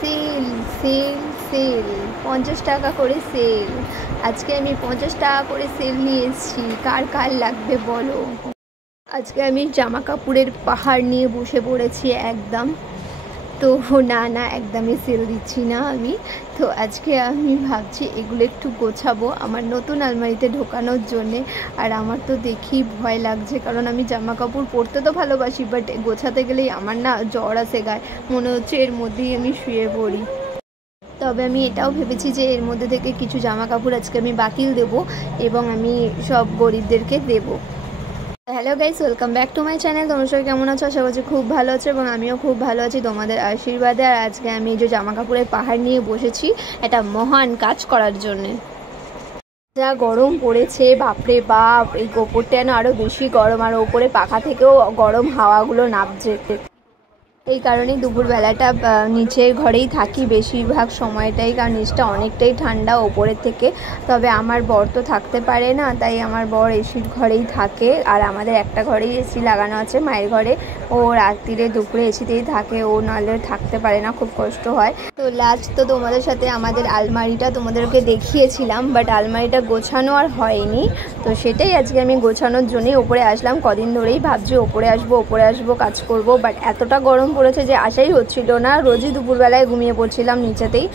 Sell sell sell 50 টাকা করে sell. আজকে আমি 50 টাকা করে সেল নিয়ে এসেছি, কার কার লাগবে বলো। আজকে আমি জামা কাপড়ের পাহাড় নিয়ে বসে পড়েছি একদম। তো না না, একদমই সেল দিচ্ছি না আমি। তো আজকে আমি ভাবছি এগুলো একটু গোছাবো আমার নতুন আলমারিতে ঢোকানোর জন্যে। আর আমার তো দেখেই ভয় লাগছে, কারণ আমি জামা কাপড় পরতে তো ভালোবাসি, বাট গোছাতে গেলেই আমার না জ্বর আসে গায়ে, মনে হচ্ছে এর মধ্যেই আমি শুয়ে পড়ি। তবে আমি এটাও ভেবেছি যে এর মধ্যে থেকে কিছু জামা কাপড় আজকে আমি বাতিল দেবো এবং আমি সব গরিবদেরকে দেবো। Hello guys, welcome back to my channel. তোমরা সবাই কেমন আছো? আশা করছি খুব ভালো আছো এবং আমিও খুব ভালো আছি তোমাদের আশীর্বাদে। আর আজকে আমি এই যে জামা কাপড়ের পাহাড় নিয়ে বসেছি একটা মহান কাজ করার জন্যে। যা গরম পড়েছে বাপরে বাপ, এই গোপরটা যেন আরও বেশি গরম, আর ওপরে পাখা থেকেও গরম হাওয়াগুলো নামছে। এই কারণেই দুপুরবেলাটা নিচের ঘরেই থাকি বেশিরভাগ সময়টাই, কারণ নিচটা অনেকটাই ঠান্ডা ওপরের থেকে। তবে আমার বর তো থাকতে পারে না, তাই আমার বর এসির ঘরেই থাকে। আর আমাদের একটা ঘরেই এসি লাগানো আছে, মায়ের ঘরে। ও রাত্রিরে দুপুরে এসিতেই থাকে, ও নাহলে থাকতে পারে না, খুব কষ্ট হয়। তো লাস্ট তো তোমাদের সাথে আমাদের আলমারিটা তোমাদেরকে দেখিয়েছিলাম, বাট আলমারিটা গোছানো আর হয়নি। তো সেটাই আজকে আমি গোছানোর জন্যই ওপরে আসলাম। কদিন ধরেই ভাবছি ওপরে আসবো কাজ করব, বাট এতটা গরম পড়েছে যে আশাই হচ্ছিল না। রোজই দুপুরবেলায় ঘুমিয়ে পড়ছিলাম নিচেতেই।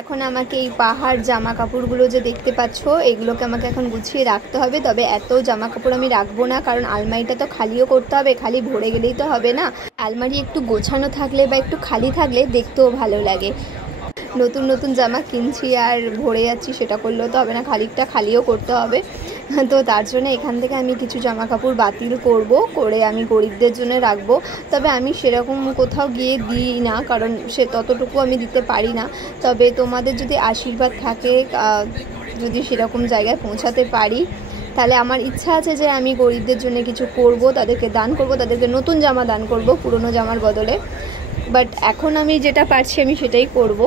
এখন আমাকে এই পাহাড় জামা কাপড়গুলো যে দেখতে পাচ্ছ, এগুলোকে আমাকে এখন গুছিয়ে রাখতে হবে। তবে এত জামা কাপড় আমি রাখবো না, কারণ আলমারিটা তো খালিও করতে হবে, খালি ভরে গেলেই তো হবে না। আলমারি একটু গোছানো থাকলে বা একটু খালি থাকলে দেখতেও ভালো লাগে। নতুন নতুন জামা কিনছি আর ভরে যাচ্ছি, সেটা করলেও তো হবে না, খালিও করতে হবে। তো তার জন্য এখান থেকে আমি কিছু জামা কাপড় বাতিল করে আমি গরিবদের জন্য রাখবো। তবে আমি সেরকম কোথাও গিয়ে দিই না, কারণ সে ততটুকু আমি দিতে পারি না। তবে তোমাদের যদি আশীর্বাদ থাকে, যদি সেরকম জায়গায় পৌঁছাতে পারি, তাহলে আমার ইচ্ছা আছে যে আমি গরিবদের জন্য কিছু করব, তাদেরকে দান করব, তাদেরকে নতুন জামা দান করব পুরনো জামার বদলে। বাট এখন আমি যেটা পারছি আমি সেটাই করব।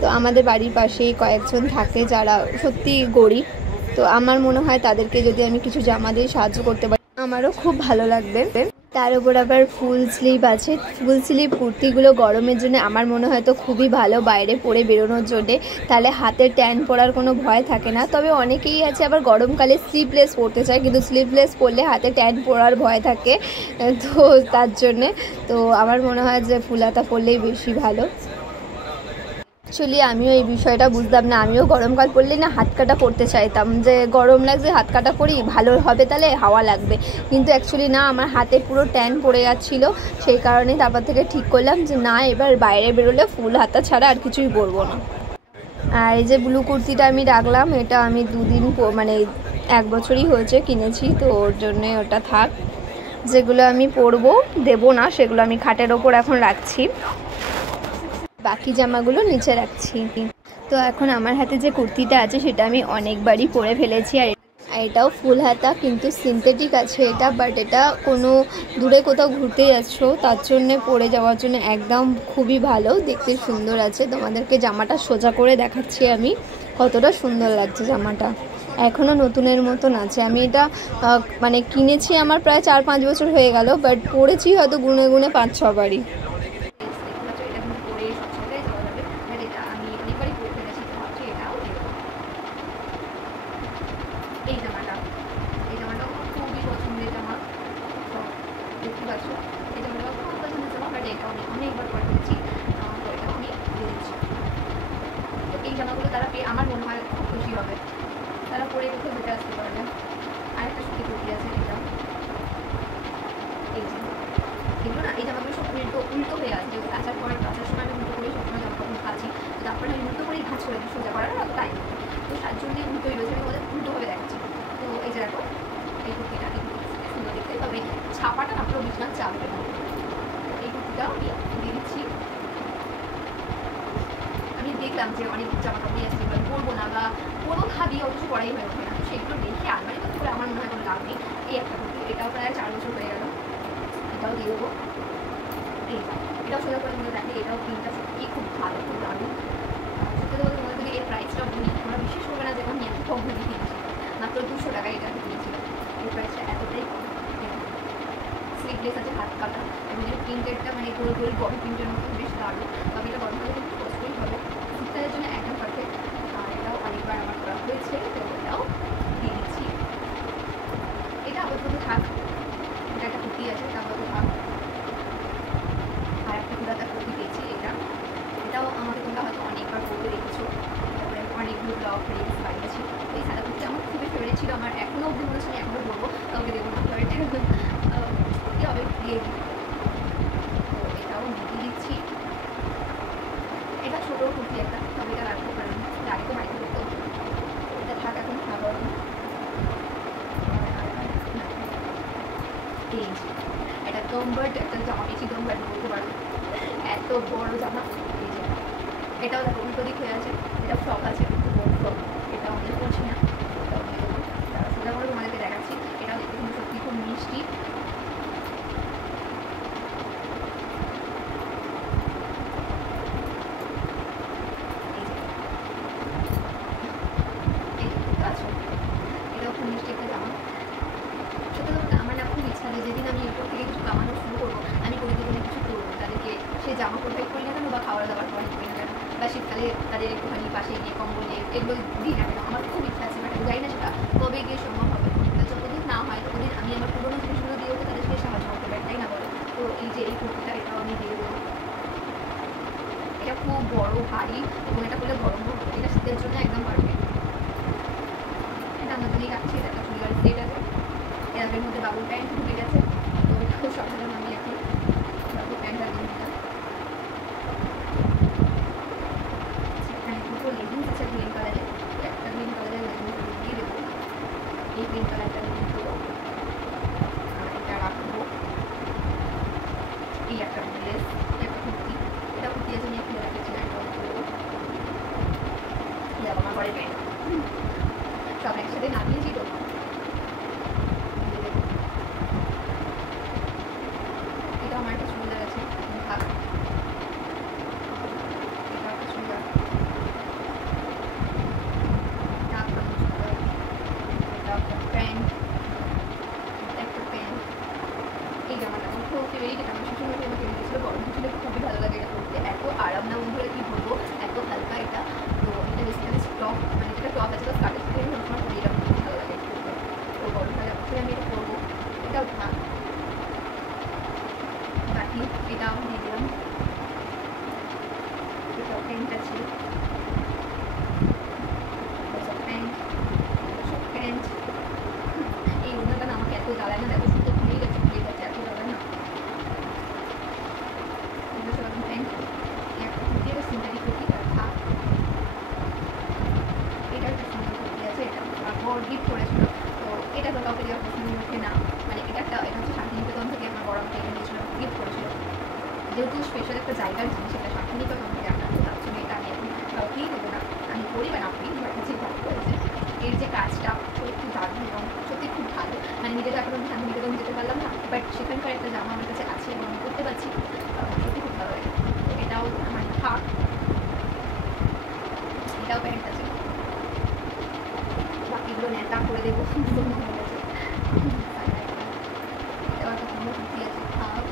তো আমাদের বাড়ির পাশেই কয়েকজন থাকে যারা সত্যি গরিব, তো আমার মনে হয় তাদেরকে যদি আমি কিছু জামা দিয়ে সাহায্য করতে পারি আমারও খুব ভালো লাগবে। তার উপর আবার ফুল স্লিভ আছে, ফুল স্লিভ কুর্তিগুলো গরমের জন্য আমার মনে হয় তো খুবই ভালো বাইরে পরে বেরোনোর জন্যে, তাহলে হাতে ট্যান পড়ার কোনো ভয় থাকে না। তবে অনেকেই আছে আবার গরমকালে স্লিভলেস পরতে চায়, কিন্তু স্লিভলেস পরলে হাতে ট্যান পড়ার ভয় থাকে, তো তার জন্যে তো আমার মনে হয় যে ফুল হাতা পরলেই বেশি ভালো। অ্যাকচুয়ালি আমিও এই বিষয়টা বুঝতাম না, আমিও গরমকাল পড়লেই না হাত কাটা পরতে চাইতাম, যে গরম লাগছে হাত কাটা পরি, ভালো হবে তাহলে হাওয়া লাগবে। কিন্তু অ্যাকচুয়ালি না, আমার হাতে পুরো ট্যান পড়ে যাচ্ছিলো, সেই কারণেই তারপর থেকে ঠিক করলাম যে না, এবার বাইরে বেরোলে ফুল হাতা ছাড়া আর কিছুই পরবো না। আর এই যে ব্লু কুর্তিটা আমি রাখলাম, এটা আমি দুদিন মানে 1 বছরই হয়েছে কিনেছি, তো ওর জন্যে ওটা থাক। যেগুলো আমি পরবো দেবো না, সেগুলো আমি খাটের ওপর এখন রাখছি, বাকি জামাগুলো নিচে রাখছি। তো এখন আমার হাতে যে কুর্তিটা আছে সেটা আমি অনেকবারই পরে ফেলেছি, আর এটাও ফুল হাতা কিন্তু সিনথেটিক আছে এটা, বাট এটা কোনো দূরে কোথাও ঘুরতে যাচ্ছ তার জন্যে পরে যাওয়ার জন্য একদম খুবই ভালো, দেখতে সুন্দর আছে। তোমাদেরকে জামাটা সোজা করে দেখাচ্ছি আমি, কতটা সুন্দর লাগছে জামাটা, এখনও নতুনের মতন আছে। আমি এটা মানে কিনেছি আমার প্রায় 4-5 বছর হয়ে গেল, বাট পরেছি হয়তো গুনে গুনে 5-6 বারই। এই জামাটা খুবই পছন্দের জামা, দেখতে পাচ্ছ এই জামাটা খুব পছন্দের জামা, বাট এটা অনেকবার পরে ফেলেছি, তো এটা আমি দিয়েছি। তো এই জামাগুলো তারা পেয়ে আমার মনে হয় খুব খুশি হবে, তারা পরে কোথাও ঘুরতে আসতে পারবে। আরেকটা সুতি কুর্তি আছে, এটা এই এগুলো না, এই জামাগুলো সব উল্টো হয়ে আছে, যেগুলো আসার সময় আমি উল্টো করেই সবসময় জামা কাপড় খাচ্ছি, তো তারপরে আমি উল্টো করেই ভাঁজ করে দিই, সোজা করার অত টাইম, তো তার জন্যই উল্টোই রয়েছে, আমি ওদের উল্টোভাবে দেখাচ্ছি। তো এই যে দেখো এই কুর্তিটা, সুন্দর দেখতে, তবে ছাপাটা না পুরো বিছানার চাপবে না। এই কুর্তিটাও আমি দিয়ে দিচ্ছি। আমি দেখলাম যে অনেক জামা কাপড়ই আছে যেগুলো পরবো না বা পরবো ভাবি, অথচ পড়াই হয়ে ওঠে না, তো সেগুলো দেখে আলমারি করতে করে আমার মনে হয় কোনো লাভ নেই। এই একটা কুর্তি, এটাও প্রায় 4 বছর হয়ে গেল, এটাও দিয়ে দেবো। এটাও সোজা করে কিন্তু দেখে, এটাও প্রিন্টটা সত্যি খুব ভালো, খুব দারুণ। সত্যি বলতে তোমাদের যদি এর প্রাইসটাও বলি, তোমরা বিশেষ করবে না যে আমি এত কম দিয়ে কিনেছি, মাত্র 200 টাকায় এটা কিনেছিলাম, এর প্রাইসটা এতটাই কম। স্লিভলেস আছে, হাত কাটা, এবং এর প্রিন্টেডটা মানে গোল গোল বডি প্রিন্টের মতো বেশ দারুণ। তবে এটা গরমকালে কিন্তু কমফর্ট একটা জামা বেশি কমফর্ট বলতে পারবো, এত বড় জামা। এটাও দেখো উল্টো দিক হয়ে আছে, এটা ফ্রক আছে, বড় ফ্রক, এটা অনেক করছি না, তারা সোজা করে তোমাদেরকে দেখাচ্ছি। এটাও দেখতে কিন্তু সত্যি খুব মিষ্টি। এটাও খুব মিষ্টি একটা জামা। সত্যি কথা আমার না খুব ইচ্ছা যে যেদিন আমি এরপর থেকে কিছু কামানো শুরু করবো, আমি প্রতিদিনে কিছু করবো তাদেরকে, সে জামা প্রোভাইড করি না কেন বা খাবার দাবার প্রোভাইড করি না কেন, বা শীতকালে তাদের একটুখানি পাশে গিয়ে কম্বল নিয়ে এগুলো দিই না কেন, আমার খুব ইচ্ছা আছে। বাট আমি জানি না সেটা কবে গিয়ে সম্ভব হবে। যতদিন না হয় ততদিন আমি আমার পুরোনো জিনিসগুলো দিয়েও তো তাদেরকে সাহায্য করতে পারি, তাই না বলো? তো এই যে এই কুর্তিটা, এটাও আমি দিয়ে দেবো। এটা খুব বড় ভারী এবং এটা করলে গরম হবে, এটা শীতের জন্য একদম পারফেক্ট। এটা আমার জন্যই রাখছি। এটা একটা চুড়িদার সেট আছে, এর মধ্যে বাবুল প্যান্ট ঢুকে গেছে, তো এটাও সবসময় আমি এখন বাবুল প্যান্ট আর দিই। এখানে দুটো লেগিংস আছে গ্রিন কালারের, একটা গ্রিন কালারের লেগিংস দিয়ে দেবো, এই গ্রিন কালারটা দিয়ে দেবো, আর এটা রাখবো। এই একটা ড্রেস, একটা কুর্তি, এটা কুর্তি আছে, আমি খুলে রাখেছি না, আমার ঘরে প্যান্ট সব একসাথে নামিয়েছি তো। এটা আমার একটা চুড়িদার আছে, থাক। এটা একটা চুড়িদার, এটা একটা প্যান্ট, একটা প্যান্ট। এই জামাটা আমার খুব ফেভারিট, এটা আমার শ্বশুরবাড়ি আমাকে দিয়েছিল, গরম ছিল খুবই ভালো লাগে এটা করতে, এত আরাম না বন্ধুরা কি বলবো, এত হালকা এটা। তো এটা বেসিক্যালি টপ, মানে যেটা টপ আছে স্কার্টের থেকে আমি সবসময় করি, এটা খুব ভালো লাগে করতে। তো গরমকালে অবশ্যই আমি এটা করবো। এটাও থাক, বাকি এটাও দিয়ে দিলাম। এটাও প্যান্ট আছে, প্যান্ট, প্যান্ট। এই ওনাটা না আমাকে এত জ্বালায় না, দেখো শুধু খুলেই গেছে, এত জ্বালায় না। এগুলো সব এখন প্যান্ট। একটা কুর্তি, এটা সিন্টারি কুর্তি, আর থাক। এটা একটা সুন্দর কুর্তি আছে, এটা আমার বর গিফট করেছিল, তো এটা তো কাউকে দেওয়ার পছন্দ ওঠে না, মানে এটা হচ্ছে শান্তিনিকেতন থেকে আমার বড় আমাকে এটা দিয়েছিল, গিফট করেছিল, যেহেতু স্পেশাল একটা জায়গার জিনিস, এটা শান্তিনিকেতন থেকে আপনার, তার জন্য এটা আমি এখন কাউকেই দেবো না, আমি করি বা না করি, আমার কাছে ভালো করেছে। এর যে কাজটা সত্যি দারুণ এবং সত্যি খুব ভালো, মানে নিজেটা এখন আমি শান্তিনিকেতন যেতে পারলাম না, বাট সেখানকার একটা জামা আমার কাছে আছে এবং আমি করতে পারছি, সত্যি খুব ভালো লাগে। তো এটাও আমার থাক। এটাও প্যান্ট আছে, বাকিগুলো নেতা করে দেবো, এটাও একটা সুন্দর কুর্তি আছে, থাক।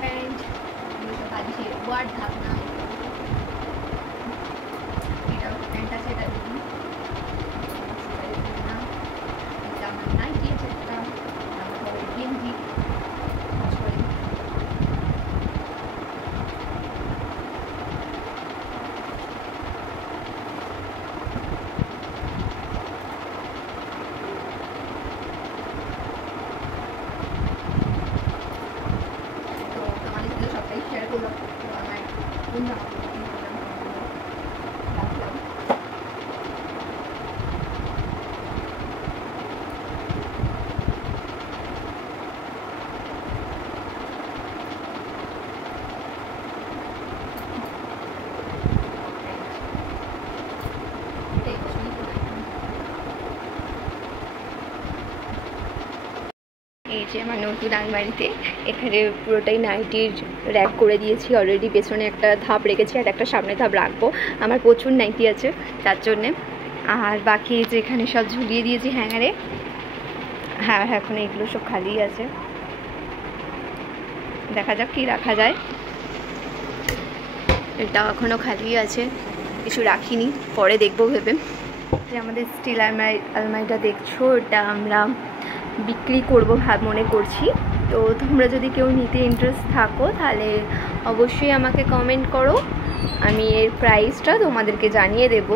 প্যান্ট, এগুলো সব বালিশের ওয়ার্ড থাক না। এটাও একটা প্যান্ট আছে, এটা দিন। এটা আমার নাইটি আছে, একটা আমার ঘরের গেঞ্জি কাজ করে। তো তোমাদের সাথে সবটাই শেয়ার করলাম, তো আমার কোন জামা রাখলাম। এই যে আমার নতুন আলমারিতে এখানে পুরোটাই নাইটির র্যাক করে দিয়েছি অলরেডি, পেছনে একটা ধাপ রেখেছি আর একটা সামনে ধাপ রাখবো, আমার প্রচুর নাইটি আছে তার জন্যে। আর বাকি যে এখানে সব ঝুলিয়ে দিয়েছি হ্যাঙ্গারে, হ্যাঁ এখন এগুলো সব খালি আছে, দেখা যাক কি রাখা যায়। এটাও এখনও খালি আছে, কিছু রাখিনি, পরে দেখবো ভেবে। যে আমাদের স্টিল আলমারিটা দেখছো, এটা আমরা বিক্রি করবো মনে করছি, তো তোমরা যদি কেউ নিতে ইন্টারেস্ট থাকো তাহলে অবশ্যই আমাকে কমেন্ট করো, আমি এর প্রাইসটা তোমাদেরকে জানিয়ে দেব।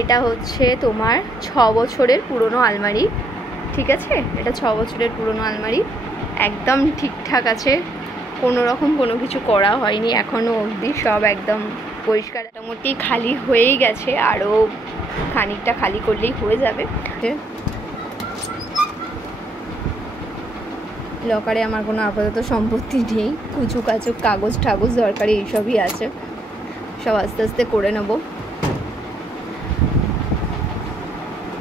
এটা হচ্ছে তোমার 6 বছরের পুরনো আলমারি, ঠিক আছে? এটা 6 বছরের পুরনো আলমারি, একদম ঠিকঠাক আছে, কোনো রকম কোনো কিছু করা হয়নি এখনও অবধি, সব একদম পরিষ্কার, মোটামুটি খালি হয়েই গেছে, আরও খানিকটা খালি করলেই হয়ে যাবে। লকারে আমার কোনো আপাতত সম্পত্তি নেই, কুচু কাচু কাগজ ঠাগজ দরকারি এইসবই আছে, সব আস্তে আস্তে করে নেব।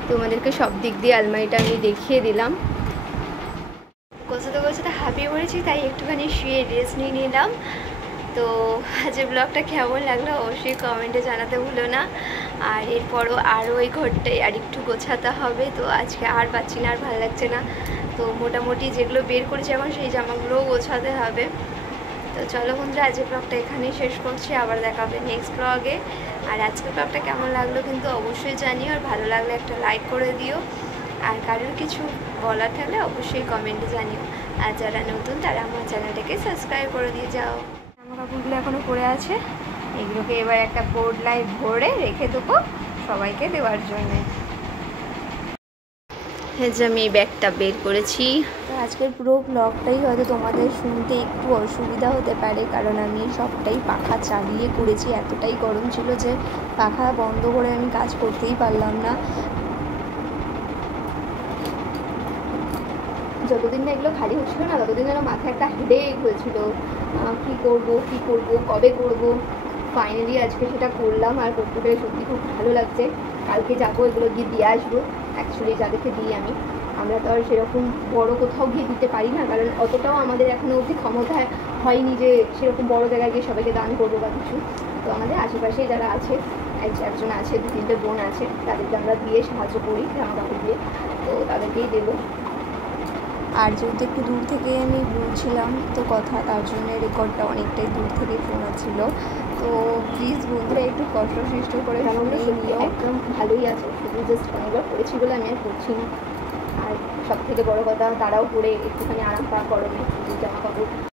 তোমাদেরকে সব দিক দিয়ে আলমারিটা আমি দেখিয়ে দিলাম। গোছাতে গোছাতে হাঁপিয়ে পড়েছি, তাই একটুখানি শুয়ে রেস্ট নিয়ে নিলাম। তো আজকের ব্লগটা কেমন লাগলো অবশ্যই কমেন্টে জানাতে ভুলো না। আর এরপরও আরও ওই ঘরটাই আর একটু গোছাতে হবে। তো আজকে আর পাচ্ছি না, আর ভালো লাগছে না। তো মোটামুটি যেগুলো বের করেছি এখন সেই জামাগুলোও গোছাতে হবে। তো চলো বন্ধুরা, আজকের ব্লগটা এখানেই শেষ করছি, আবার দেখা হবে নেক্সট ব্লগে। আর আজকের ব্লগটা কেমন লাগলো কিন্তু অবশ্যই জানিও, আর ভালো লাগলে একটা লাইক করে দিও। আর কারোর কিছু বলার থাকলে অবশ্যই কমেন্টে জানিও। আর যারা নতুন তারা আমার চ্যানেলটাকে সাবস্ক্রাইব করে দিয়ে যাও। জামা কাপড়গুলো এখনও পড়ে আছে, এগুলোকে এবার একটা বোর্ডলায় ভরে রেখে দেবো সবাইকে দেওয়ার জন্যে। হ্যাঁ, যে আমি এই ব্যাগটা বের করেছি। তো আজকের পুরো ব্লগটাই হয়তো তোমাদের শুনতে একটু অসুবিধা হতে পারে, কারণ আমি সবটাই পাখা চালিয়ে করেছি। এতটাই গরম ছিল যে পাখা বন্ধ করে আমি কাজ করতেই পারলাম না। যতদিন না এগুলো খালি হচ্ছিলো না, ততদিন যেন মাথায় একটা হেডেক হয়েছিল, কী করবো কবে করব। ফাইনালি আজকে সেটা করলাম, আর করতে পেরে সত্যি খুব ভালো লাগছে। কালকে যাবো, এগুলো গিয়ে দিয়ে আসবো। অ্যাকচুয়ালি যাদেরকে দিই আমরা তো আর সেরকম বড় কোথাও গিয়ে দিতে পারি না, কারণ অতটাও আমাদের এখনও অবধি ক্ষমতা হয়নি যে সেরকম বড় জায়গায় গিয়ে সবাইকে দান করবো বা কিছু। তো আমাদের আশেপাশে যারা আছে, একজন আছে, 2-3টে বোন আছে, তাদেরকে আমরা দিয়ে সাহায্য করি জামা কাপড় দিয়ে, তো তাদেরকেই দেবো। আর যেহেতু একটু দূর থেকে আমি বলছিলাম তো কথা, তার জন্য রেকর্ডটা অনেকটাই দূর থেকে শোনা ছিল। তো প্লিজ বন্ধুরা একটু কষ্ট সৃষ্ট করে নিও। একদম ভালোই আছে, শুধু জাস্ট অনেকবার পড়েছি বলে আমি আর করছি না। আর সব থেকে বড়ো কথা, তারাও পরে একটুখানি আরাম পাক গরমে জামা কাপড়